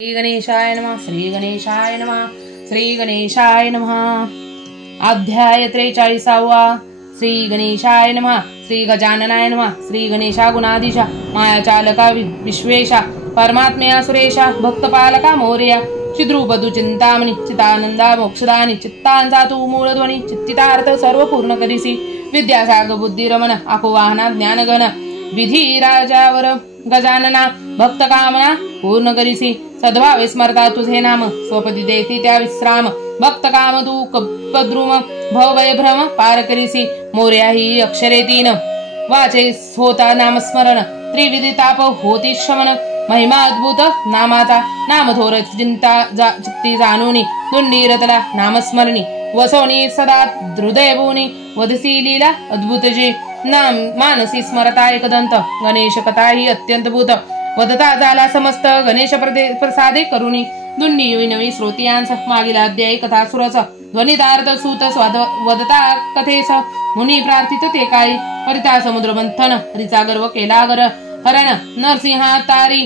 श्री गणेशाय नमः. श्री गणेशाय नमः. श्री गणेशाय नमः. अध्याय 43. श्री गणेशाय नमः. श्री गजाननाय नमः. श्री गणेशा गुणाधीशा मायाचालका विश्वेशा परमात्मया सुरेशा भक्तपालका मोर्या चिद्रूपदु चिंतामणी चितानंदा मोक्षदानी चित्तांचा तू मूळध्वनी चित्तितार्थ सर्व पूर्ण करीसी विद्यासागर बुद्धिरमण आकुवाहना ज्ञानगण विधी राजावर गजानना भक्त कामना पूर्ण करीसी सद्भावे स्मरता तुझे नाम स्वपदी देती त्या विश्राम भक्त काम तू कपद्रुम भवभय भ्रम पार करीसी मोर्या ही अक्षरे 3 वाचे होता नामस्मरण त्रिविधी ताप होती शमन महिमा अद्भुत नामाचा नामथोर चित्ती जाणुनी दुंडीरतला नामस्मरणी वसवणी सदा हृदयभूनी वदसी लीला अद्भुतजी नाम मानसी स्मरता एकदंत गणेश कथा ही अत्यंत भूत वदता झाला समस्त गणेश प्रसादे करुणी दुंडी विनवी श्रोतियांस मागील अध्यायी कथा सुरस ध्वनिदार्थ सूत वदता कथेस मुनी प्रार्थित ते काळी हरिता समुद्र मंथन हरीचा गर्व केला गर हरण नरसिंहा तारी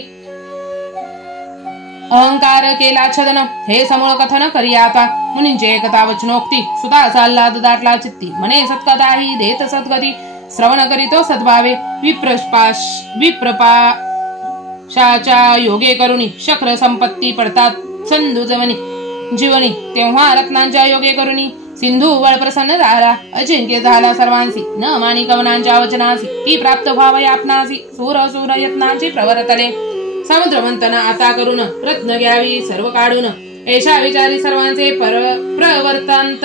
अहंकार केला छदन हे समूळ कथन करी आता मुनींचे कथा वचनोक्ती सुता साल्लाद दाटला चित्ती म्हणे सत्कथा ही देत सद्गती श्रवण करीतो सद्भावे विप्रपाशाच्या योगे करुणी शक्र संपत्ती पडतात संधू जवनी जीवनी तेव्हा रत्नांच्या योगे करुणी सिंधू वळ प्रसन्न राहिला अजिंक्य झाला सर्वांसी न मानी कवनांच्या वचनासी ती प्राप्त व्हावया आपणासी सूर यत्नांची प्रवर्तले समुद्र मंथन आता करून रत्न घ्यावी सर्व काढून ऐशा विचारी सर्वांचे प्रवर्तंत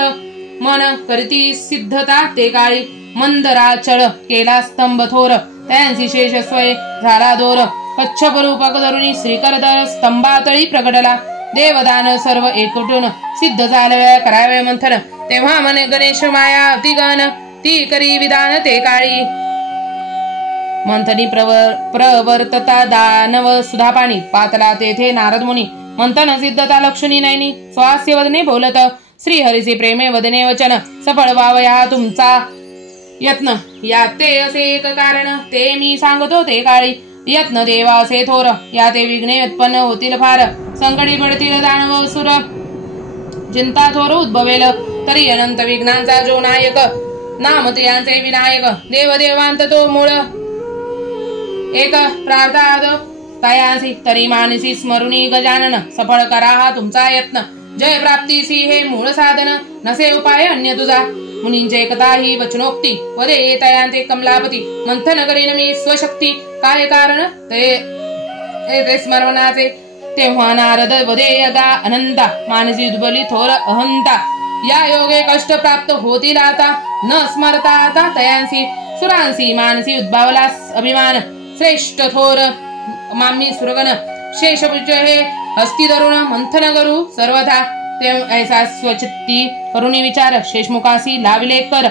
मन करीती सिद्धता ते काळी मंदराचळ केला स्तंभ थोर त्यांची शेष स्वय झाला दोर कच्छप रूपक धरुणी श्रीकरधर स्तंभातळी प्रगटला देवदान सर्व एकटून सिद्ध झाले करावे मंथन तेव्हा मन गणेश माया अतिगण ती करी विधान ते काळी मंथनी प्रवर्तता दानव सुधा पाणी पातला तेथे नारद मुनी मंथन सिद्धता लक्षणी नयनी स्वास्य वदने बोलत श्री हरीचे प्रेमे वदने वचन सफळ व्हावया तुमचा यत्न यात ते असे एक कारण ते मी सांगतो ते काळी यत्न देवा असे थोर या ते विघ्ने उत्पन्न होतील फार संकटी पडतील दानव सुर चिंता थोर उद्भवेल तरी अनंत विघ्नांचा जो नायक नामत्रयांचे विनायक देवदेवांत तो मूळ एक प्रार्थाद तयासी तरी मानसी स्मरुणी गजानन सफळ करा हा तुमचा यत्न जय प्राप्तीसी हे मूळ साधन नसे उपाय अन्य तुझा मुनींचे कथा ही वचनोक्ती वदे तयांचे कमलापती मंथन करीन मी स्वशक्ती काय कारण ते स्मरणाचे तेव्हा नारद वदे गा अनंता मानसी दुबली थोर अहंता या योगे कष्ट प्राप्त होतील आता न स्मरता आता तयांसी सुरांसी मानसी उद्भावला अभिमान श्रेष्ठ थोर मामी सुरगण शेषभुज हे हस्ती धरुण मंथन करू सर्वथा ते ऐसा स्वचित्ती करुणी विचार शेषमुखासी लाविले कर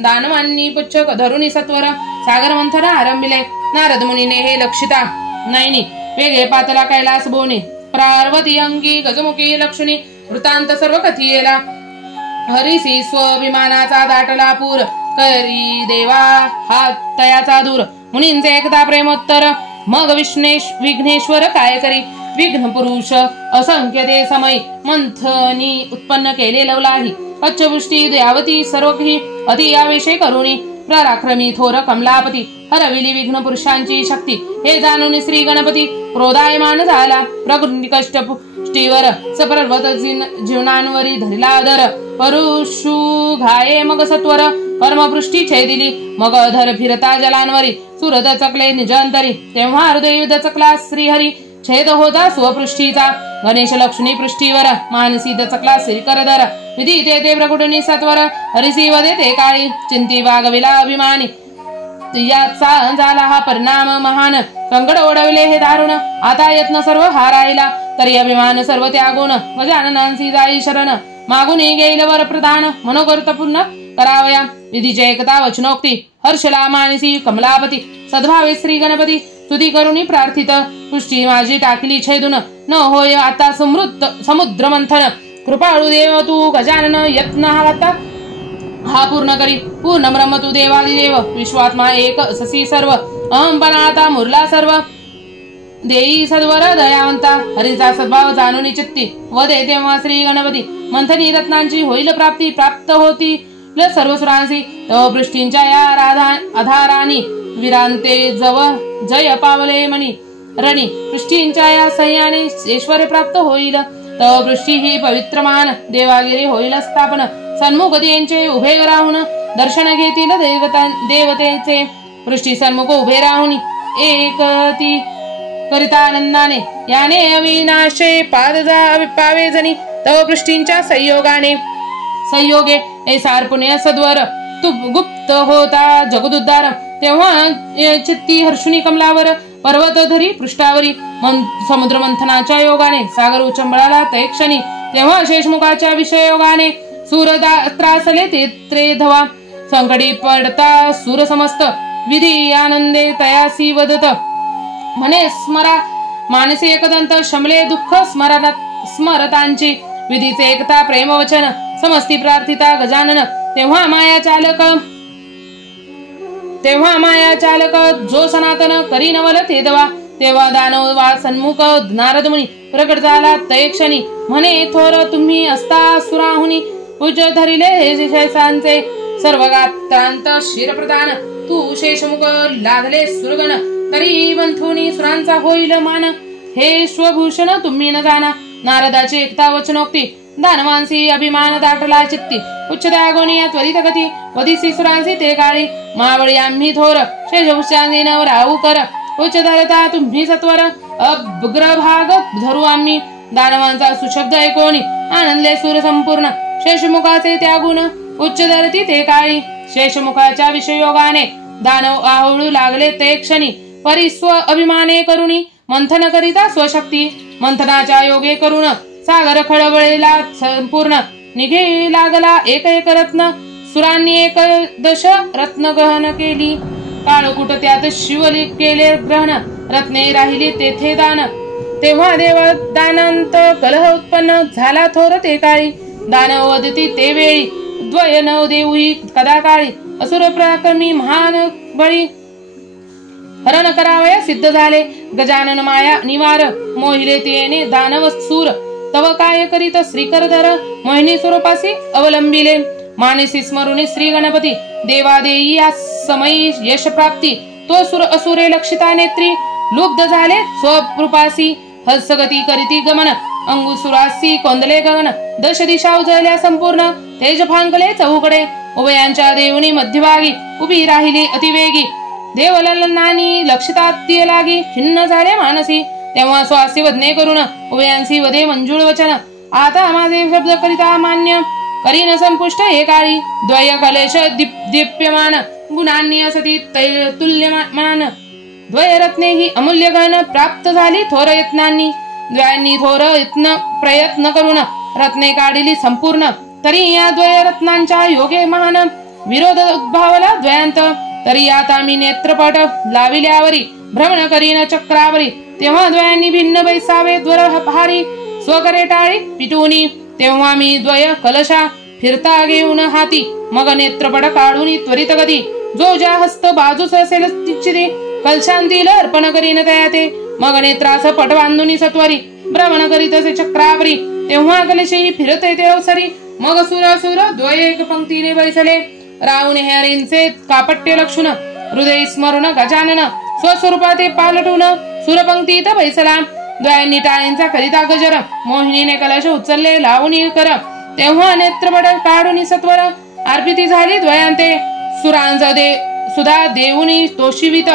दानवांनी पुच्छक धरुणी सत्वर सागर मंथन आरंभिले नारद मुनीने हे लक्षिता नयनी वेगळे पातला कैलास बोनी पार्वती अंगी गजमुखी लक्ष्मी वृत्तांत सर्व कथियेला हरिसी स्वाभिमानाचा दाटला पूर करी देवा हा तयाचा दूर मुनींचे एकदा प्रेमोत्तर मग विघ्नेश्वर काय करी विघ्न पुरुष असंख्य ते समय मंथनी उत्पन्न केले लवलाही कच्छपुष्टी द्यावती सर्वही अति आवेशे करुणी पराक्रमी थोर कमलापती हरविली विघ्न पुरुषांची शक्ती हे जाणून श्री गणपती क्रोधायमान झाला प्रकृती कष्ट पुष्टीवर सपर्वत जीवनांवरी धरला दर परुषु घाये मग सत्वर परमपृष्टी छेदिली मग अधर फिरता जलांवरी सुरत चकले निजंतरी तेव्हा हृदय दचकला श्रीहरी छेद होता स्वपृष्ठीचा गणेश लक्ष्मी पृष्ठीवर मानसी दचकला श्रीकरधर विधी ते प्रकुटनी सत्वर हरिसी वदे ते काळी चिंती वागविला अभिमानी याचा झाला हा परिणाम महान कंकड ओढविले हे दारुण आता यत्न सर्व हारायला तरी अभिमान सर्व त्यागुण गजाननांसी जाई शरण मागून घेईल वर प्रधान मनोगर्त पूर्ण करावया विधीचे एकता वचनोक्ती हर्षला मानसी कमलापती सद्भावे श्री गणपती तुदी करुणी प्रार्थित पुष्टी माझी टाकली छेदून न होय आता समुद्र मंथन कृपाळू देव तू गजानन यत्न हा पूर्ण करी पूर्ण ब्रह्म तू देवादिदेव विश्वात्मा एक ससी सर्व अहंपणा आता मुरला सर्व देई सद्वर दयावंता हरीचा सद्भाव जाणून चित्ती वदे तेव्हा श्री गणपती मंथनी रत्नांची होईल प्राप्ती प्राप्त होती सर्व सुरांसी तव पृष्ठींच्या या आधारानी विरांते जव जय पावले मणी रणी पृष्ठींच्या या सह्याने ऐश्वर्य प्राप्त होईल तव पृष्ठी ही पवित्रमान देवागिरी होईल स्थापन सन्मुख देंचे उभे राहून दर्शन घेतील देवतेचे पृष्ठी सन्मुख उभे राहून एकती करिता आनंदाने याने अविनाशे पावे जणी तव पृष्ठींच्या संयोगे ऐसार पुण्य सद्वर तू गुप्त होता जगदुद्धार तेव्हा चित्ती हर्षुनी कमलावर पर्वत धरी पृष्ठावरी समुद्र मंथनाच्या योगाने सागर उचंबळाला ते क्षणी तेव्हा शेषमुखाच्या विषयोगाने सूर त्रासले ते धवा संकटी पडता सूर समस्त विधी आनंदे तयासी वदत म्हणे स्मरा मानसी एकदंत शमले दुःख स्मरतांची विधीचे एकता प्रेमवचन समस्ती प्रार्थिता गजानन तेव्हा माया चालक जो सनातन करी नवल ते दवा तेव्हा दानव वा सन्मुख नारद मुनी प्रकट झाला तय क्षणी म्हणे थोर तुम्ही असता सुराहुनी पूज्य धरिले हे शेषांचे सर्व गात्रांत शिरप्रदान तू शेषमुख लादले सुरगण तरी बंधुनी सुरांचा होईल मान हे स्वभूषण तुम्ही न जाना नारदाची एकता वचनोक्ती दानवांसी अभिमान दाटला चित्ती उच्चता गोनिया त्वरित गती वदिसी सुरांसी ते काळी मावळी आम्ही थोर शेषभूषांनी नव राहू कर उच्च धरता तुम्ही सत्वर अग्रभाग धरू आम्ही दानवांचा सुशब्द ऐकोनी आनंदले सूर संपूर्ण शेषमुखाचे त्यागुण उच्च धरती ते काळी शेषमुखाच्या विषयोगाने दानव आहळू लागले ते क्षणी परिस्व अभिमाने करुणी मंथन करिता स्वशक्ती मंथनाच्या योगे करुण सागर खळबळेला संपूर्ण निघे लागला एक एक रत्न सुरांनी एक दश रत्न गहन केली काळकुट त्यात शिवली केले ग्रहण रत्ने राहिली तेथे दान तेव्हा देव दानांत कलह उत्पन्न झाला थोर ते काळी दानव वदती ते वेळी द्वय नव देऊही कदा काळी असुर पराक्रमी महान बळी हरण करावया सिद्ध झाले गजानन माया निवार मोहिले तेने दानव सूर तव काय करीत श्रीकरधर मोहिनी स्वरूपासी अवलंबिले मानसी स्मरुनी श्री गणपती देवादेई या समयी यश प्राप्ती तो सुर असुरे लक्षिता नेत्री लुब्ध झाले स्वरूपासी हर्षगती करीती गमन अंगुसुरासी कोंदले गगन दश दिशा उजळल्या संपूर्ण तेज फांकले चौकडे उभयांच्या देवनी मध्यभागी उभी राहिली अतिवेगी देवललनानी लक्षितात्य लागी खिन्न झाले मानसी तेव्हा स्वासी वदने करून उभयांसी वदे मंजुळ वचन आता माझे शब्द करिता मान्य करीन संपुष्ट हे काळी द्वय कलेश दीप्यमान गुणांनी असती तुल्यमान द्वय रत्ने ही अमूल्य गण प्राप्त झाली थोर यत्नांनी द्वयांनी थोर यत्न प्रयत्न करून रत्ने काढिली संपूर्ण तरी या द्वय रत्नांच्या योगे महान विरोध उद्भावला द्वयांत तरी आता मी नेत्रपट लाविल्यावरी भ्रमण करीन चक्रावरी तेव्हा द्वयांनी भिन्न बैसावे द्वर हारी स्वकरे टाळी पिटूनी तेव्हा मी द्वय कलशा फिरता घेऊन हाती मग नेत्रपट काढून त्वरित गती जो ज्या हस्त बाजूस असेल तिची कलशांतील अर्पण करीन तयाते मग नेत्रास पट बांधून सत्वरी भ्रमण करीत असे चक्रावरी तेव्हा कलशेही फिरत येते अवसरी मग सुर द्वय एक पंक्तीने बैसले रावून हरींचे कापट्य लक्षुन हृदय स्मरण गजानन स्वस्वरूपाते पालटून सुरपंक्तीत बैसला द्वयांनी टाळींचा करिता गजर मोहिनीने कलश उचलले लावून कर तेव्हा नेत्रपट काढून सत्वर अर्पिती झाली द्वयांते सुधा देऊनी तोशिवित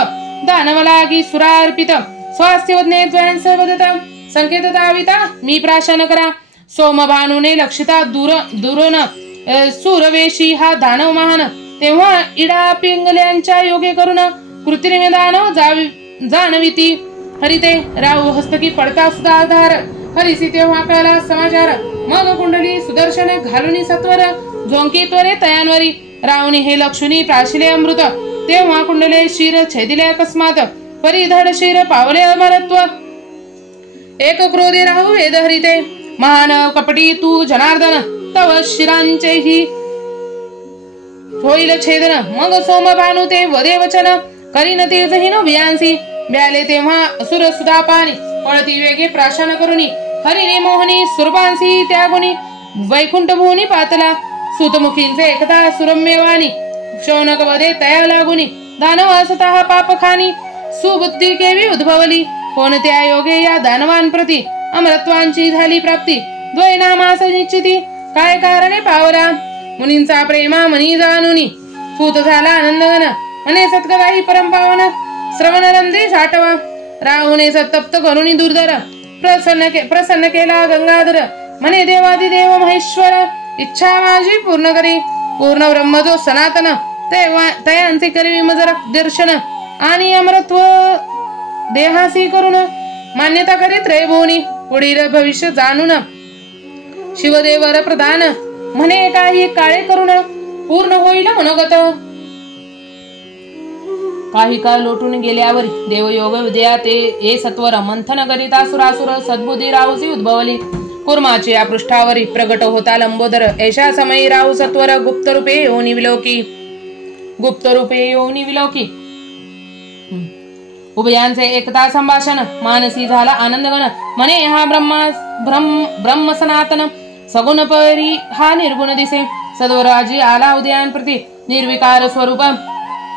दानवलागी सुरार्पित स्वास्थ्यवदने द्वयांस वदत संकेत दाविता मी प्राशन करा सोमभानुने लक्षिता दुरोन सूरवेशी हा दानव महान तेव्हा इडा पिंगल्यांच्या योगे करून कृत्रिम दानव जाणविती हरिते राहू हस्तकी पडता सुधाधार हरिसी तेव्हा कळला समाचार मग कुंडली सुदर्शन घालून सत्वर झोंकी त्वरे तयांवरी रावणी हे लक्षुनी प्राशिले अमृत तेव्हा कुंडले शिर छेदिले अकस्मात परिधड शिर पावले अमरत्व एक क्रोधी राहू वेद हरिते महान कपटी तू जनार्दन तव शिरांचेही होईल छेदन मग सोमभानु ते वदे वचन करीन तेजहीन वियांसी ब्याले तेव्हा असुर सुधा पाणी पळती वेगे प्राशन करुणी हरिने मोहनी सुरपांसी त्या गुणी वैकुंठ भुवनी पातला सुतमुखींचे एकदा सुरम्यवाणी शौनक वदे तया लागुनी दानव असतः पापखानी सुबुद्धी केवी उद्भवली कोणत्या योगे या दानवांप्रती अमरत्वांची झाली प्राप्ती द्वैनामास निश्चिती काय कारणे पावला मुनींचा प्रेमा मनी जाणुनी सूत झाला आनंदगन म्हणे सत्कदाही परमपावन श्रवणरंदी साठवा राहुने सत्तप्त करुणी दुर्धर प्रसन्न केला गंगाधर म्हणे देवादिदेव महेश्वर इच्छा माझी पूर्ण करी पूर्ण ब्रह्म जो सनातन तयांचे करी मज दर्शन आणि अमरत्व देहासी करून मान्यता करी त्रयभुवनी पुढील भविष्य जाणून शिवदेवर प्रधान म्हणे काही काळे करून पूर्ण होईल मनोगत काही काळ लोटून गेल्यावर देवयोग विद्या ते सत्वर मंथन करिता सुरासुर सद्बुद्धी राहुसी उद्भवली कुर्माची या पृष्ठावरी प्रगट होता लंबोदर ऐशा समयी राहू सत्वर गुप्त रूपे योनी विलोकी उभयांचे एकता संभाषण मानसी झाला आनंदगण म्हणे हा ब्रह्म सनातन सगुण परी हा निर्गुण दिसे सद्वराजी आला उदयांप्रती निर्विकार स्वरूप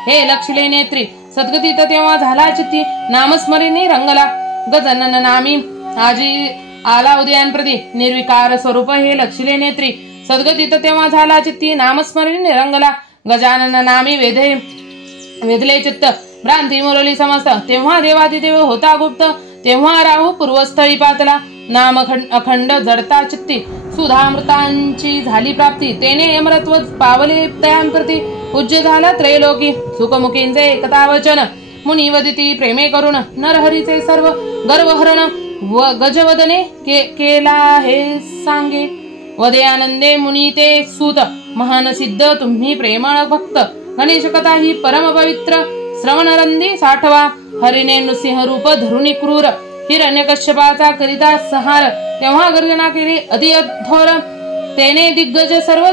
हे लक्षले नेत्री सद्गतीत तेव्हा झाला चित्ती नामस्मरणी रंगला गजानन नामी आजी आला उदयांप्रती निर्विकार स्वरूप हे लक्षले नेत्री सद्गतीत तेव्हा झाला चित्ती नामस्मरणी रंगला गजानन नामी वेधले चित्त भ्रांती मुरली समस्त तेव्हा देवादिदेव होता गुप्त तेव्हा राहू पूर्वस्थळी पातला नाम अखंड जडता चित्ती सुधामृतांची झाली प्राप्ती तेने अमरत्व पावले तयांप्रती पूज्य झाला त्रैलोकी सुखमुखींचे एकता वचन मुनी वदिती प्रेमे करून नरहरीचे सर्व गर्वहरण व गजवदने केला हे सांगे वदे आनंदे मुनी ते सूत महान सिद्ध तुम्ही प्रेमळ भक्त गणेश कथा ही परम पवित्र श्रवणरंदी साठवा हरिने नृसिंह रूप धरुणी क्रूर हिरण्यकश्यपाचा करिता संहार तेव्हा गर्जना केली अतिअथोर तेने दिग्गज सर्व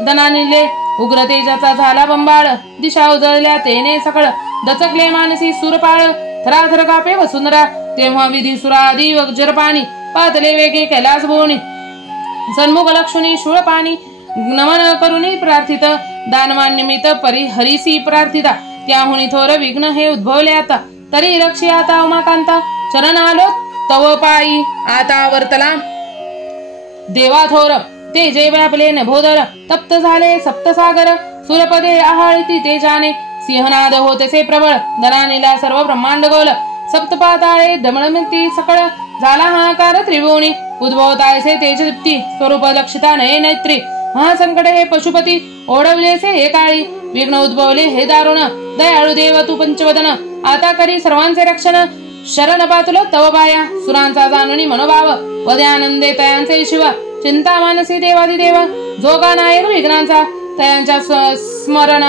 दनानिले उग्र तेजाचा झाला बंबाळ दिशा उजळल्या तेने सकळ दचकले मानसी सुरपाळ थराथर कापे वसुंधरा तेव्हा विधी सुरादी वज्रपाणी पातले वेगे कैलास भुवनी सन्मुख लक्ष्मी शूळपाणी नमन करुणी प्रार्थित दानवान्यमित परिहरिसी प्रार्थिता त्याहुनी थोर विघ्न हे उद्भवले आता तरी रक्षी आता उमाकांता चरण आलो तव पायी आता वर्तला देवा थोर ते जे व्यापले नभोदर तप्त झाले सप्तसागर सुरपदे आहाळती तेजाने सिंहनाद होतसे प्रबळ दनानीला सर्व ब्रह्मांड गोल सप्तपाताळे दमळमिती सकळ झाला हाकार त्रिभुवनी उद्भवतायसे तेजदीप्ती स्वरूप लक्षिता नये नैत्री महासंकट हे पशुपती ओढवलेसे हे काळी विघ्न उद्भवले हे दारुण दयाळू देव तू पंचवदन आता करी सर्वांचे रक्षण शरण पातुल तव बाया सुरांचा जाणुनी मनोभाव वदे आनंदे तयांचे शिव चिंता मानसी देवादिदेव जोगा नायक विघ्नांचा तयांच्या स्मरण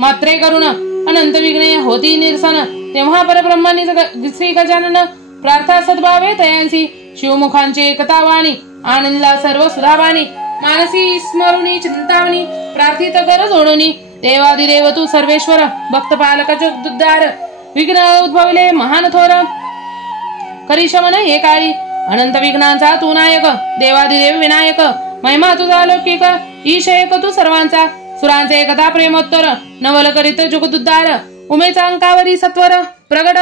मात्रे करुण अनंत विघ्ने होती निरसन तेव्हा परब्रह्मानी श्री गजानन प्रार्था सद्भावे तयांसी शिवमुखांची एकता वाणी आनंदला सर्व सुधावाणी मानसी स्मरुणी चिंतावणी प्रार्थित कर जोडुनी देवादिदेव तू सर्वेश्वर भक्त पालक जगदुद्धार विघ्न उद्भवले महान थोर करिशमन हे काळी अनंत विघ्नांचा तू नायक देवादिदेव विनायक महिमा तुझा लौकिक ईश एक तू सर्वांचा सुरांचे एकदा प्रेमोत्तर नवल करीत जगदुद्धार उमेचा अंकावरी सत्वर प्रगट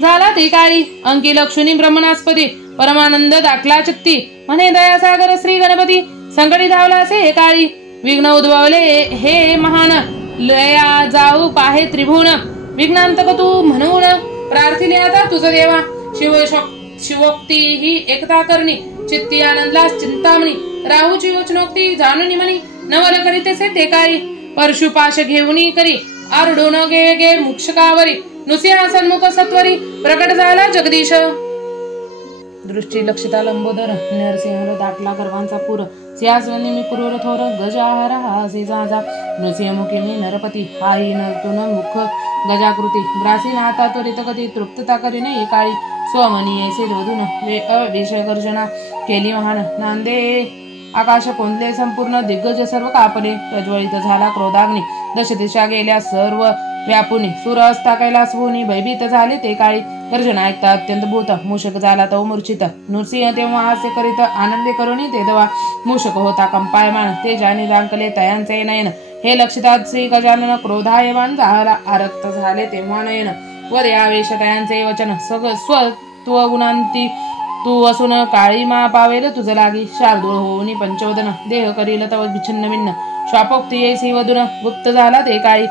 झाला ती काळी अंकी लक्ष्मी ब्रह्मणास्पती परमानंद दाखला चित्ती म्हणे दयासागर श्री गणपती संकटी धावलासे हे काळी विघ्न उद्भवले हे महान लया जाऊ पाहे त्रिभुवन विघ्नांतक तू म्हणून प्रार्थिले आता तुझ देवा शिवोक्ती ही एकता करणी चित्ती आनंदला चिंतामणी राहूची वचनोक्ती जाणून म्हणी नवल करीतेसे ते काळी परशुपाश घेऊनी करी आरडून गे मुक्षकावरी नुसिंहा सन्मुख सत्वरी प्रकट झाला जगदीश दृष्टी लक्षिता लंबोदर नरसिंह दाटला गर्वांचा पूर सिंहासनी मी क्रूर थोर गजाहार हासी जाजा नृसिंहमुखी मी नरपती हाही नरतुन मुख गजाकृती ब्रासी नाता त्वरित गती तृप्तता करीने एकाळी स्वमनी ऐसे धोधून विषय गर्जना केली महान नांदे आकाश कोंदले संपूर्ण दिग्गज सर्व कापले प्रज्वलित झाला क्रोधाग्नी दश दिशा गेल्या सर्व व्यापुनी सूर असता कैलास होऊनी भयभीत झाले ते काळी गर्जना ऐकता अत्यंत भूत मूषक झाला तो मूर्छित नृसिंह तेव्हा हास्य करीत आनंदे करुणी ते दवा मूषक होता कंपायमान ते जाणी जांकले तयांचे नयन हे लक्षितात श्री गजानन क्रोधायमान झाला आरक्त झाले तेव्हा नयन वर आवेश तयांचे वचन स्वत्व गुणांती तू असून काळी मा पावेल तुझ लागी शार्दूळ होऊनी पंचवदन देह करील तव विछिन्न भिन्न शापोक्ती येसी वदुन गुप्त झाला ते काळी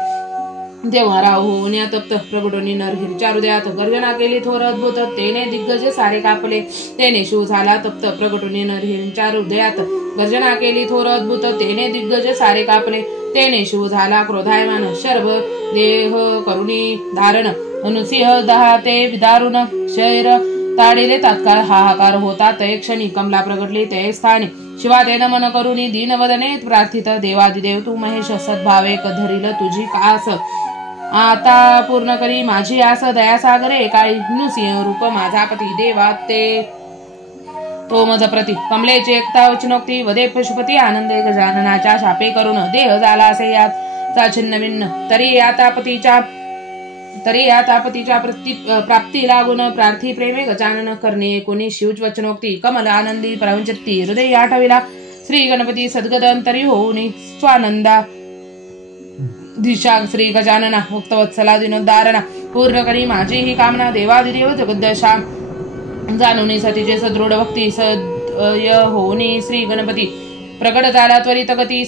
तेव्हा राहू होऊन तप्त प्रगटोनी नरहिर चारुदयात गर्जना केली थोर अद्भुत तेने दिग्गज सारे कापले तेने शिव झाला तप्त प्रगटोनी नरहिर चारुदयात गर्जना केली थोर अद्भुत तेने दिग्गज सारे कापले तेने शिव झाला क्रोधायमान शर्भ देह करुणी धारण अनुसिंह दहा ते विदारुण शैर ताडेले तात्काळ हाहाकार होता तय क्षणी कमला प्रगटली ते स्थानी शिवा ते नमन करुणी दीनवदने प्रार्थित देवादिदेव तू महेश सद्भावे धरिल तुझी कास आता पूर्ण करी माझी आस दयासागरे काळी नृसिंह रूप माझा पती देवा ते तो मज प्रती कमलेची एकता वचनोक्ती वदे पशुपती आनंदे गजाननाच्या शापे करून देह झाला असे यात छिन्न भिन्न तरी आता पतीच्या प्राप्ती लागून प्रार्थी प्रेमे गजानन करणे कोणी शिवच वचनोक्ती कमल आनंदी प्रवंचती हृदय आठविला श्री गणपती सद्गदंतरी होऊनी स्वानंदा दिशा श्री गजानना मुक्तवत्सला दिनोद्धारणा पूर्ण करी माझी ही कामना देवादिदेव जगदशा जाणून सतीचे सदृढ भक्ती सदय होऊनी श्री गणपती प्रगट झाला त्वरित गती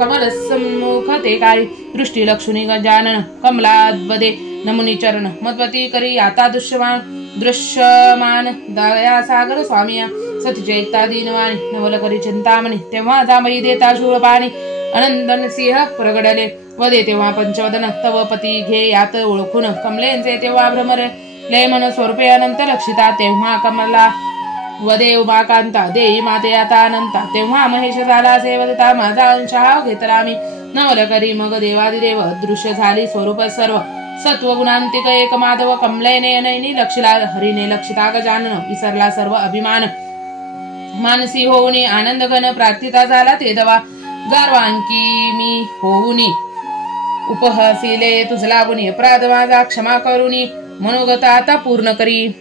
कमल सम्मुख ते काळी दृष्टी लक्ष्मी गजानन कमलाद्वदे नमुनी चरण मत्पती करी आता दृश्यमान दया सागर स्वामिया सतीचे एकता दीनवाणी नवल करी चिंतामणी तेव्हा जांभई देता शूळपाणी अनंदन सिंह प्रगडले वदे तेव्हा पंचवदन तव पती घे यात ओळखून कमलेंचे तेव्हा भ्रमर लय मन स्वरूपे अनंत लक्षिता तेव्हा कमला वदे उमाकांता देई माते आता अनंता तेव्हा महेश झाला सेवदता माझा अंश हा घेतला मी नवल करी मग देवादिदेव दृश्य झाली स्वरूप सर्व सत्व गुणांतिक एक माधव कमलेने नयनी लक्षिला हरीने लक्षिता गजानन विसरला सर्व अभिमान मानसी होऊनी आनंद घन प्रार्थिता झाला ते दवा गारवांकी मी होऊनी उपहसिले तुझ लागुनी अपराध माझा क्षमा करुनी मनोगता आता पूर्ण करी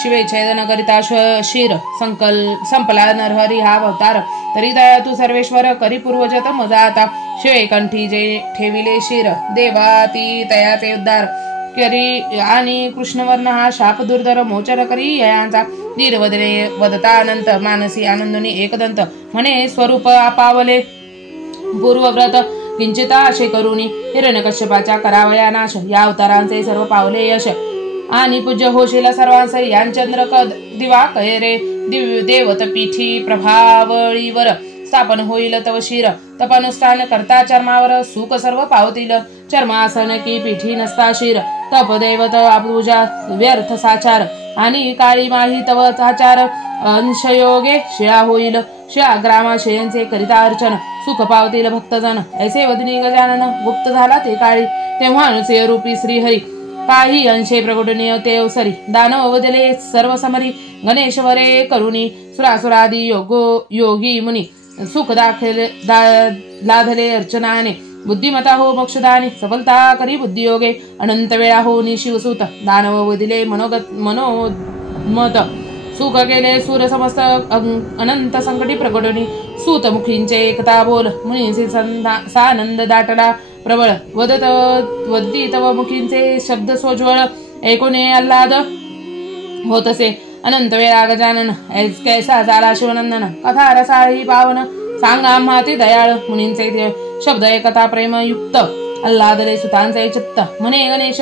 शिवे छेदन करिता शिर संपला नरहरी हा अवतार तरी दया तू सर्वेश्वर करी पूर्वजत मजा आता शिवे कंठी जे ठेविले शिर देवाती तयाचे उद्धार करी आणि कृष्णवर्ण हा शाप दुर्धर मोचन करी यांचा दीर्घवदने वदता अनंत मानसी आनंदनी एकदंत म्हणे स्वरूप आपावले पूर्वव्रत किंचिता असे करुणी हिरण्यकश्यपाच्या करावया नाश या अवतारांचे सर्व पावले यश आणि पूज्य होशील सर्वांस यांचंद्र दिवा कैरे दिव्य देवत पीठी प्रभावळीवर स्थापन होईल तव शिर तपनुष्ठान करता चर्मावर सुख सर्व पावतील चर्मासन की पीठी नसता शिर तप देवत पूजा व्यर्थ साचार आणि काळी माही तव आचार अंशयोगे शिळा होईल शिळा ग्रामाशयांचे करिता अर्चन सुख पावतील भक्तजन ऐसे वदनी गजानन गुप्त झाला ते काळी तेव्हा अनुसय रूपी श्रीहरी काही अंशे प्रगटनीय ते अवसरी दानव वदले सर्व समरी गणेश वरे करुणी सुरासुरादी योगी मुनी सुख लाधले अर्चनाने बुद्धिमता हो मोक्षदानी सफलता करी बुद्धियोगे अनंत वेळा हो शिवसूत दानव वदिले मनोमत सुख केले सूर समस्त अनंत संकटी प्रगटनी सूत मुखींचे एकता बोल मुनींचे सानंद दाटला प्रबळ वदती तव मुखींचे शब्द सोज्वळ ऐकोने आल्हाद होतसे अनंत वेळा गजानन कैसा झाला शिवनंदन कथा रसाळी पावन सांगा आम्हा ते दयाळ मुनींचे शब्द एकता प्रेमयुक्त आल्हादले सुतांचे चित्त म्हणे गणेश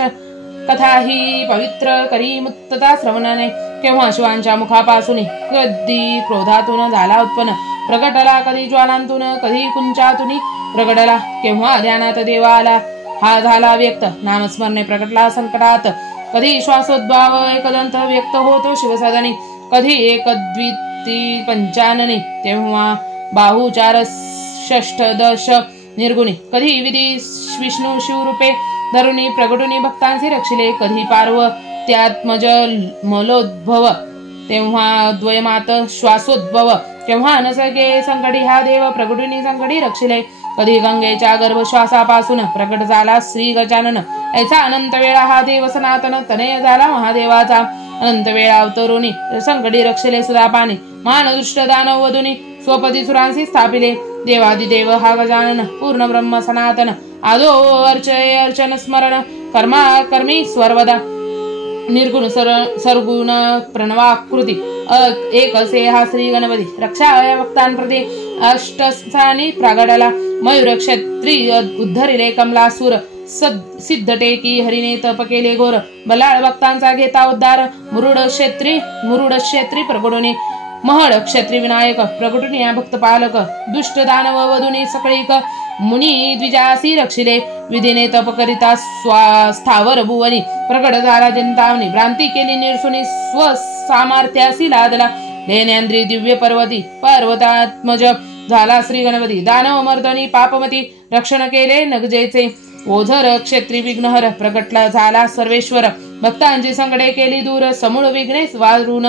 कथा ही पवित्र करी मुक्तता श्रवणाने केव्हा शिवांच्या मुखापासून कधी क्रोधातून झाला उत्पन्न प्रगटला कधी ज्वालांतून कधी कुंचातून प्रगटला केव्हा ध्यानात देवा आला हा झाला व्यक्त नामस्मरणे प्रगटला संकटात कधी श्वासोद्भाव एकदंत व्यक्त होतो शिवसदनी कधी एकद्विती पंचाननी तेव्हा बाहुचार षष्ठदश निर्गुणी कधी विधी विष्णू शिवरूपे धरुणी प्रगटुनी भक्तांचे रक्षिले कधी पार्वत्यात्मज मलोद्भव तेव्हा द्वयमात श्वासोद्भव केव्हा नसगे संकटी हा देव प्रगटुनी संकटी रक्षिले कधी गंगेच्या गर्भश्वासापासून प्रकट झाला श्री गजानन. ऐसा अनंत वेळा हा देव सनातन तनय झाला महादेवाचा. अनंत वेळा अवतरुणी संकटी रक्षले सुदापाने. मानदुष्ट दानव वधुनी स्वपदी सुरांसी स्थापिले. देवादिदेव हा गजानन पूर्ण ब्रह्म सनातन. आदो अर्चय अर्चन स्मरण कर्मा कर्मी स्वरवदा. निर्गुण सरगुण प्रणवाकृती एक असे हा श्री गणपती. रक्षाय भक्तांप्रती अष्टस्थानी प्रागडला. मयूर क्षत्री उद्धरिले कमलासूर. सिद्ध टेकी हरिने तप केले घोर. बलाळ भक्तांचा घेता उद्धार. मुरुड क्षेत्री प्रगुडुनी. महड क्षत्री विनायक प्रगुटुनिया भक्त पालक. दुष्ट दानव वधुनी सकळीक. मुनी द्विजासी रक्षिले. विधीने तप करिता स्थावर भुवनी. प्रगट झाला चिंतामणी. भ्रांती केली निरसुनी. स्व सामर्थ्यासी लादला. लेनेंद्री दिव्य पर्वतात्मज झाला श्री गणपती. दानव मर्दनी पापमती. रक्षण केले नगजेचे. ओझर क्षेत्री विघ्नहर प्रगटला झाला सर्वेश्वर. भक्तांची संकटे केली दूर. समूळ विघ्ने वारून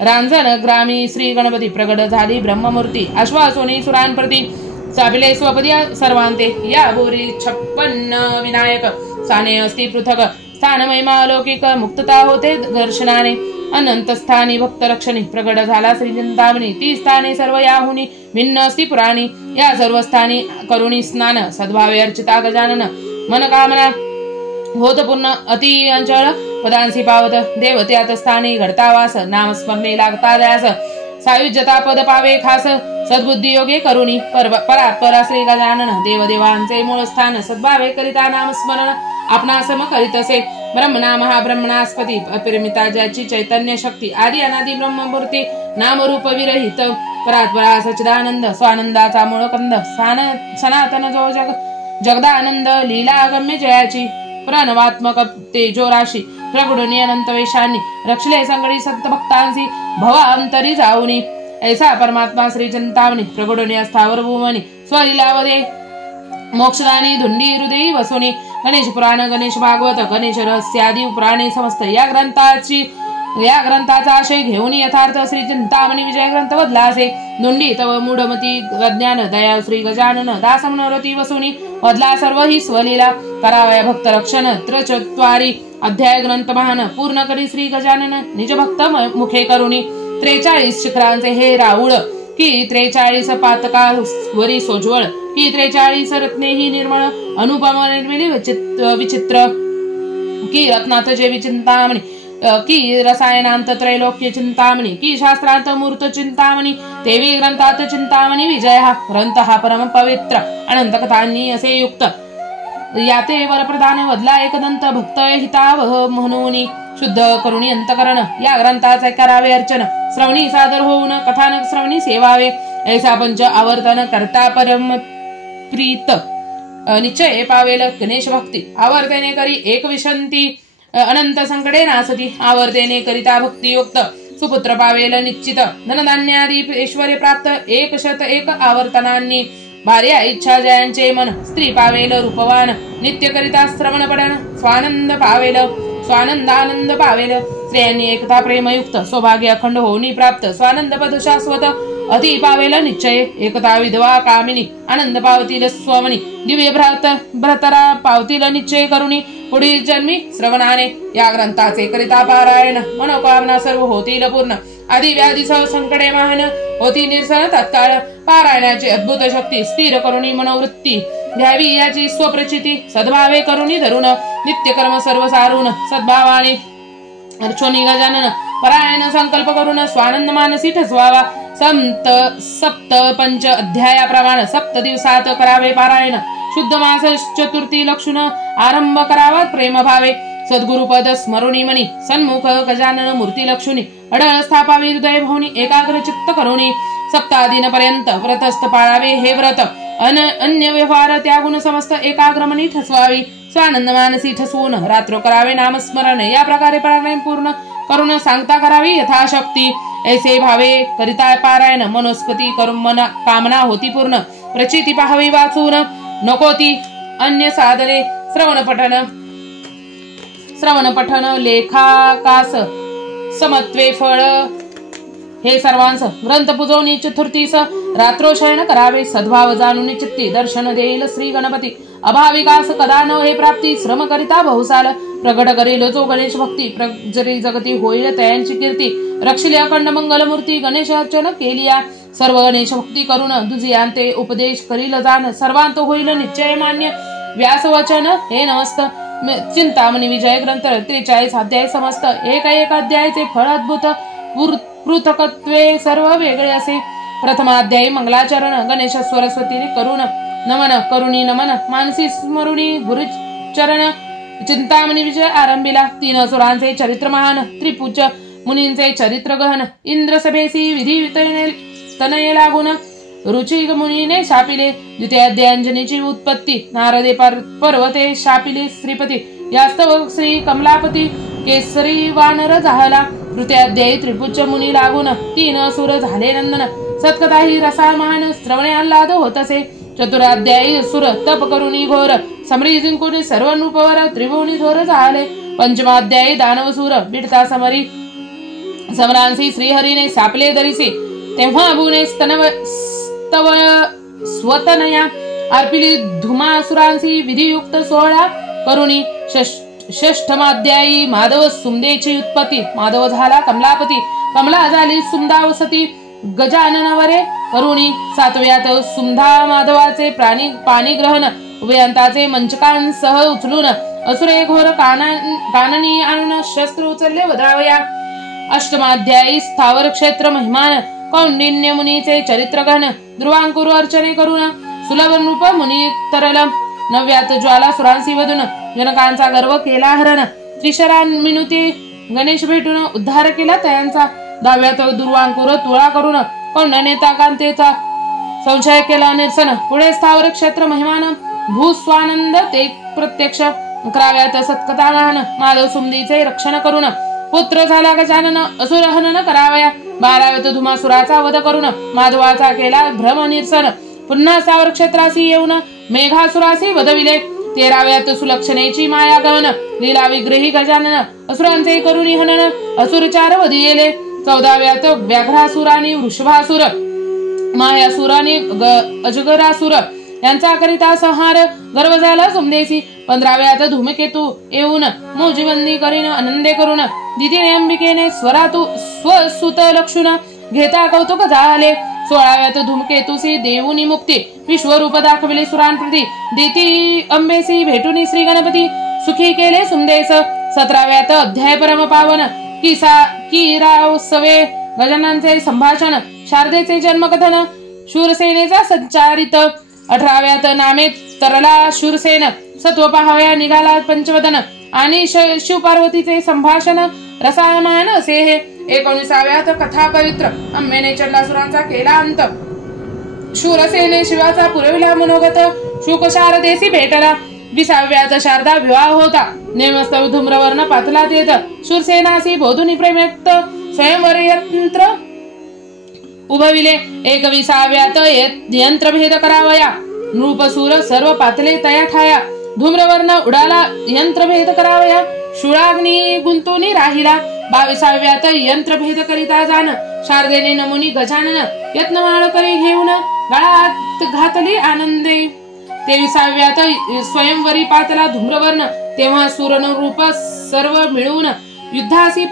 रांजण ग्रामी श्री गणपती. प्रगट झाली ब्रह्ममूर्ती. अश्वासोनी सुरांप्रती चापिले स्वपदी सर्वांते. या बोरी 56 विनायक स्थाने असती पृथक. स्थान महिमा अलौकिक मुक्तता होते दर्शनाने. अनंत स्थानी भक्त रक्षणी प्रगट झाला श्री चिंतामणी. ती स्थाने सर्व याहुनी भिन्न असती पुराणी. या सर्व स्थानी करुणी स्नान सद्भावे अर्चिता गजानन. मनकामना होत पूर्ण अति अंचळ पदांसी पावत. देवत्यात स्थानी घडता वास. नामस्मरणे लागता द्यास. सायुज्यता पद पावे खास. सद्बुद्धी योगे करुणी परात्परा श्री गजानन. देवदेवांचे मूळ स्थान सद्भावे करिता नामस्मरण आपणा सम करीत असे. ब्रह्मनाम हा ब्रह्मणास्पती. अपरिमिता ज्याची चैतन्य शक्ती. आदि अनादि ब्रह्ममूर्ती. नामरूप विरहित परात्परा सच्चिदानंद. स्वानंदाचा मूळ कंद. सनातन जो जगदानंद. लीला गम्य जयाची. प्रणवात्मक तेजोराशी. प्रगुडुनी अनंत वेशांनी. रक्षले संगडी संत भक्तांसी. भवांतरी जाऊनी. ऐसा परमात्मा श्री चिंतामणी. प्रगुडुनी स्थावर भुवनी. स्वलीलावदे मोक्षदानी. धुंडी हृदयी वसुनी. गणेश पुराण गणेश भागवत गणेश रहस्यादी पुराणे समस्त या ग्रंथाचा आशय घेऊन यथार्थ श्री चिंतामणी विजय ग्रंथ वदला असे. धुंडी तव मूढमती प्रज्ञान दया श्री गजानन. दास मनोरथी वसुनी वदला सर्व ही स्वलीला. करावया भक्त रक्षण 43 अध्याय ग्रंथ महान. पूर्ण करी श्री गजानन निज भक्त मुखे करुणी. 43 शिखरांचे हे राऊळ. की 43 पातका वरी सोज्वळ. की 43 रत्नेही निर्मळ. अनुपम निर्मिली विचित्र. की रत्नाथ जेवी चिंतामणी. की रसायनांत त्रैलोक्य चिंतामणी. की शास्त्रांत मूर्त चिंतामणी. देवी ग्रंथात चिंतामणी. विजय हा ग्रंथ हा परम पवित्र. अनंत कथांनी असे युक्त. याते वरप्रधान वदला एकदंत. भक्त हितावह म्हणून शुद्ध करुणी अंतकरण. या ग्रंथाचे करावे अर्चन. श्रवणी सादर होऊन कथानक श्रवणी सेवावे. ऐसा पंच आवर्तन करता परम प्रीत निश्चय पावेल गणेश भक्ती. आवर्तेने करी एक विशंती. अनंत संकटे नासती. आवर्तेने करिता भक्तियुक्त. सुपुत्र पावेल निश्चित. धनधान्यादी ऐश्वर्य प्राप्त. 101 आवर्तनांनी. भार्या इच्छा जयांचे मन. स्त्री पावेल रूपवान. नित्य करिता श्रवण पठन. स्वानंदानंद पावेल. स्त्रियांनी एकता प्रेमयुक्त. सौभाग्य अखंड होनी प्राप्त. स्वानंद पद शाश्वत अति पावेल निश्चय. एकता विधवा कामिनी. आनंद पावतील स्वमनी. दिव्य भ्रतरा पावतील निश्चय करुणी. पुढील जन्मी श्रवणाने. या ग्रंथाचे करिता पारायण. मनोकामना सर्व होतील पूर्ण. आदि व्याधी सह संकटे महान होती निरसन तत्काळ. पारायणाची अद्भुत शक्ती. स्थिर करुणी मनोवृत्ती घ्यावी याची स्वप्रचिती. सद्भावे करुणी धरून. नित्य कर्म सर्व सारून. सद्भावाने अर्चोनी गजानन. परायण संकल्प करून स्वानंद मानसी ठसवावा. सप्त पंच अध्यायाप्रमाणे 7 दिवसात करावे पारायण. शुद्ध मास चतुर्थी लक्षण आरंभ करावा प्रेम भावे. सद्गुरुपद स्मरुणी मनी. सन्मुख गजानन मूर्ती लक्षुनी. अडळ स्थापावी हृदय भवनी. एकाग्र चित्त करुणी. सप्तादिन पर्यंत व्रतस्थ पाळावे हे व्रत. अन्य व्यवहार त्यागुण समस्त एकाग्रमणी ठसवावी. स्वानंद मानसी ठसवून रात्र करावे नामस्मरण. या प्रकारे पारायण पूर्ण करून सांगता करावी यथाशक्ती. ऐसे भावे करिता पारायण. मनोस्पती करून मन कामना होती पूर्ण. प्रचिती पाहावी वाचून. नको ती अन्य साधने. श्रवण पठन लेखाकास समत्वे फळ हे सर्वांस ग्रंथ पुजवणी चतुर्थीस रात्रोशयन करावे सद्भाव जाणून चित्ती दर्शन देईल श्री गणपती अभाविकास कदा न हे प्राप्ती श्रम करिता बहुसाल प्रगट करेल जो गणेश भक्ती प्रजरी जगती होईल तयांची कीर्ती रक्षिले अखंड मंगल मूर्ती गणेश अर्चन केलिया सर्व गणेश भक्ती करून दुजियांते उपदेश करील जाण सर्वांत होईल निश्चय मान्य व्यास वचन हे नमस्त चिंतामणी विजय ग्रंथ 43 अध्याय समस्त एक अध्यायाचे फळ अद्भुत पृथकत्वे सर्व वेगळे असे प्रथमाध्यायी मंगलाचरण गणेश सरस्वतीने करुण नमन करुणी नमन मानसी स्मरुणी गुरुचरण चिंतामणी विजय आरंभिला 3 असुरांचे चरित्र महान त्रिपूज्य मुनींचे चरित्र गहन इंद्र सभेसी विधी तनये लागून रुची मुनीने शापिले द्वितीयाध्यायांजनीची उत्पत्ती नारदे पर्वते शापिले श्रीपती यास्तव श्री कमलापती केसरी वानर जाहला तृतीयाध्यायी त्रिपुच्च मुनी लागून 3 असुर झाले नंदन सत्कथा ही रसामान श्रवणे आल्हाद होत असे चतुराध्यायी सुर तप करुणी घोर समरी जिंकुनी सर्व नृपवर त्रिभुवनी थोर झाले पंचमाध्यायी दानवसूर बिडता समरी समरांसी श्रीहरीने सापले दरीसी तेव्हा भुवने स्तव स्वतनया अर्पिली धुमासुरांसी विधियुक्त सोहळा करुणी षष्ठमाध्यायी माधव सुमदेची उत्पत्ती माधव झाला कमलापती कमला झाली सुमदावसती गजाननवरे करुणी 7व्यात सुमधा माधवाचे पाणी ग्रहण उभयंताचे मंचकांसह उचलून असुरे घोर काननी आणून शस्त्र उचलले वधावया अष्टमाध्यायी स्थावर क्षेत्र महिमान कौंडिन्य मुनीचे चरित्र घन ध्रुवांकुर अर्चने करून सुलभ नृप मुनी तरल 9व्यात ज्वाला सुरांसी वधून जनकांचा गर्व केला हरण त्रिशरान मिनुती गणेश भेटून उद्धार केला तयांचा 10व्यात दुर्वांकुर तुळा करून कौंडने कांतेचा संशय केला निरसन पुढे स्थावर क्षेत्र महिमान भूस्वानंद ते प्रत्यक्ष 11व्यात सत्कथा महान माधव सुमदीचे रक्षण करून पुत्र झाला गजानन असुर हनन करावया 12व्यात धुमासुराचा वध करून माधवाचा केला भ्रम निरसन पुन्हा स्थावर क्षेत्रासी येऊन मेघासुरासी वधविले 13व्यात सुलक्षणेची माया गहन लीला विग्रही गजानन असुरांचे करुणी हनन असुरचार वधिले 14व्यात व्याघ्रासुरानी वृषभासुर मायासुर आणि अजगरासुर यांचा करिता संहार गर्व झाला सुमदेसी 15व्यात धूमकेतू येऊन मोजीबंदी करीन आनंदे करून दितीने अंबिकेने स्वसुत लक्षुण घेता कौतुक झाले 16व्यात धूमकेतुसी देऊनी मुक्ती विश्वरूप दाखविले सुरांप्रती दिती अंबेसी भेटूनी श्री गणपती सुखी केले सुमदेस 17व्यात अध्याय परम पावन किराव सवे गजाननचे संभाषण शारदेचे जन्मकथन शूरसेनेचा संचारित 18व्यात नामे तरला शूरसेन सत्व पाहावया निघाला पंचवदन आणि शिवपार्वतीचे संभाषण रसायमान असे हे 19व्यात कथा पवित्र अंबेने चल्लासुरांचा केला अंत शूरसेने शिवाचा पुरविला मनोगत शुक शारदेसी भेटला 20व्यात शारदा विवाह होता नेमस्तव धूम्रवर्ण पातला देत शूरसेनासी बोधुनी प्रेमयुक्त स्वयंवर यंत्र उभविले 21व्यात यंत्रभेद करावया नृपसूर सर्व पातले तया ठाया धूम्रवर्ण उडाला यंत्रभेद करावया शुळाग्नी गुंतुनी राहिला 22व्यात यंत्रभेद करिता जाण शारदेने नमुनी गजानन यत्नमाळ करी घेऊन गळात घातली आनंदे 23व्यात स्वयंवरी पातला धूम्रवर्ण तेव्हा सुरन रूप सर्व मिळून युद्धासी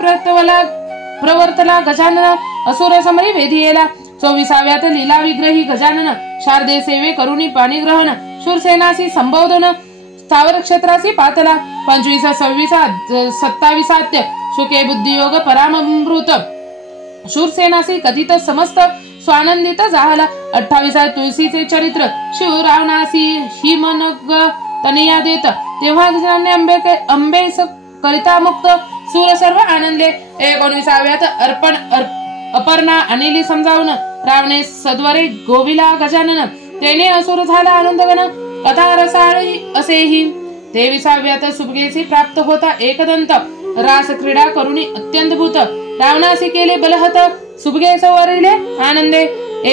प्रवर्तला गजानन असुर समरी वेधियेला 24व्यात लीला विग्रही गजानन शारदे सेवे करुणी पाणी ग्रहण शूरसेनासी संबोधन स्थावर क्षेत्रासी पातला 25 26 27 शुके बुद्धियोग परामृत शूरसेनासी कथित समस्त स्वानंदित झाला 28 तुळशीचे चरित्र शिवरावनासी हिमनग तनया देत तेव्हा गजानने अंबेस करिता मुक्त सूर सर्व आनंदे 19व्यात अपर्णा अनिली समजावून रावणे सद्वरे गोविला गजानन तेने असुर झाला आनंदगण कथा रसाळी असेही 23व्यात सुभगेसी प्राप्त होता एकदंत रास क्रीडा करुणी अत्यंत भूत रावणासी केले बलहत सुभगेस वरिले आनंदे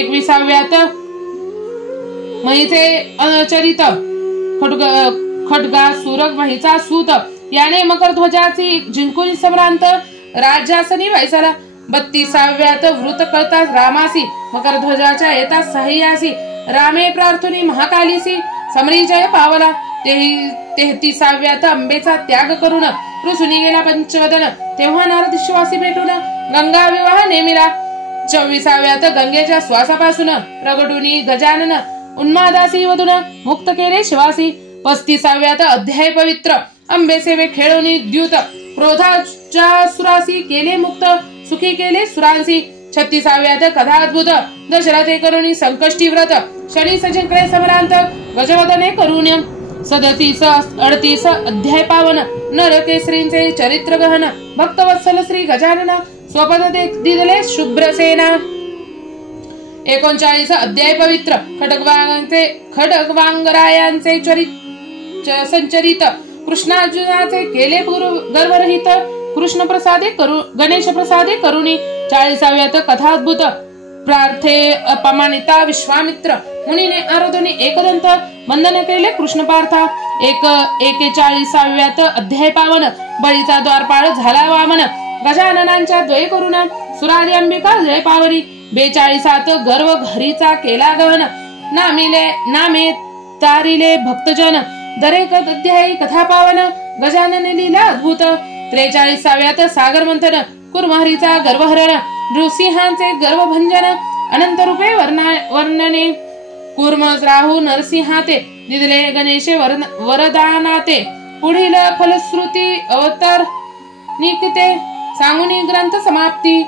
21व्यात महिचे चरित खड्गा सुरग महिचा सूत याने मकर ध्वजाची जिंकून सम्रांत राज्यासनी वैसला 32व्यात वृत कळताच रामासी मकर ध्वजाच्या येता सह्यासी रामे प्रार्थुनी महाकालीसी समरीजय पावला 33व्यात अंबेचा त्याग करून ऋषुनी गेला पंचवदन तेव्हा नारद शिवासी भेटून गंगा विवाह नेमिला 24व्यात गंगेच्या श्वासापासून प्रगटुनी गजानन उन्मादासी वदून मुक्त केले शिवासी 35व्यात अध्याय पवित्र अंबे सेवे खेळवणी द्यूत क्रोधाच्या सुरासी केले मुक्त सुखी केले सुरांसी 36व्यात कथाद्भुत दशरथे करुणी संकष्टी व्रत शनी सजिंकले समरांत गजवदने करुण्य 37-38 अध्याय पावन नरकेसरींचे चरित्र गहन भक्तवत्सल श्री गजानन स्वपद दिदले शुभ्रसेना 39 अध्याय पवित्र खडगवांगरायांचे संचरित कृष्णार्जुनाचे केले गर्वरहित कृष्ण प्रसादे गणेश प्रसादे करुणी 40व्यात कथाद्भुत प्रार्थे अपमानिता विश्वामित्र मुनीने आरोधनी एकदंत वंदन केले कृष्ण पार्था 41व्यात अध्याय पावन बळीचा द्वारपाळ झाला वामन गजाननांच्या द्वय करुणा सुरारी अंबिका जय पावरी 42 गर्व घरीचा केला गहन नामे तारिले भक्तजन दरेक अध्यायी कथा पावन गजानन लीला अद्भुत 43व्यात सागर मंथन कुर्महरीचा गर्वहरण नृसिंहांचे गर्वभंजन अनंत रूपे वर्णने कुर्म राहू नरसिंहाते दिदले गणेश वरदानाते पुढील फलश्रुती अवतार निकते सांगुनी ग्रंथ समाप्ती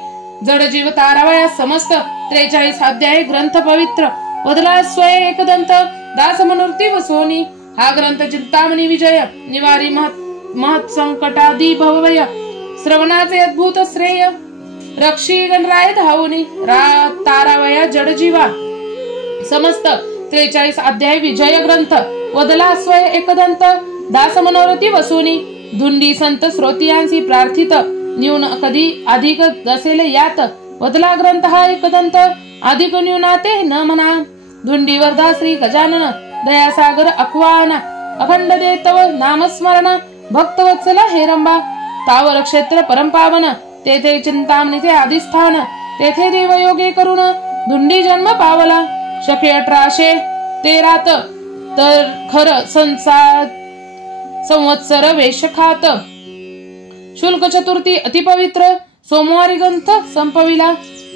जड जीव तारावया समस्त 43 अध्याय ग्रंथ पवित्र वदला स्वय एकदंत दास मनोरती वसोनी हा ग्रंथ चिंतामणी विजय निवारी महत् संकटादी भवय श्रवणाचे अद्भुत श्रेय रक्षी गणराय धावुनी तारावया जड जीवा समस्त 43 अध्याय विजय ग्रंथ वदला स्वय एकदंत दास मनोरती वसुनी धुंडी संत श्रोतियांसी प्रार्थित न्यून कधी अधिक असेल यात वदला ग्रंथ हा एकदंत अधिक न्यूनाते न म्हणा धुंडी वरदा श्री गजानन दयासागर अक्वान अखंड देतव नामस्मरण भक्तवत्सला हेरंबा तावर क्षेत्र परमपावन तेथे चिंतामणीचे आदिस्थान तेथे देवयोगे करून धुंडी जन्म पावला शके 1813 तर खर संवत्सर वेशखात शुल्क चतुर्थी अतिपवित्र सोमवारी ग्रंथ संपविला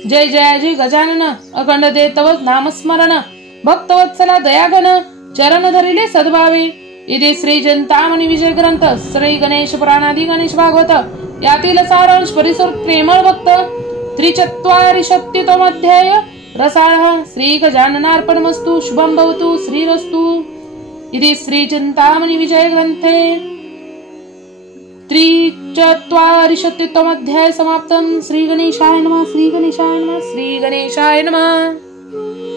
जय जयाजी गजानन अखंड देतव नामस्मरण भक्तवत्सला दयागण चरण धरिले सद्भावे इथे श्री चिंतामणी विजय ग्रंथ श्री गणेश पुराणादि गणेश भागवत यातील सारांश परिसर प्रेमळ भक्त 43 अध्याय रसाळ श्री गजाननार्पणमस्तु शुभं भवतु श्रीरस्तु इति श्री चिंतामणी विजय ग्रंथे 43 अध्याय समाप्तम श्री गणेशाय नमः श्री गणेशाय नमः श्री गणेशाय नमः।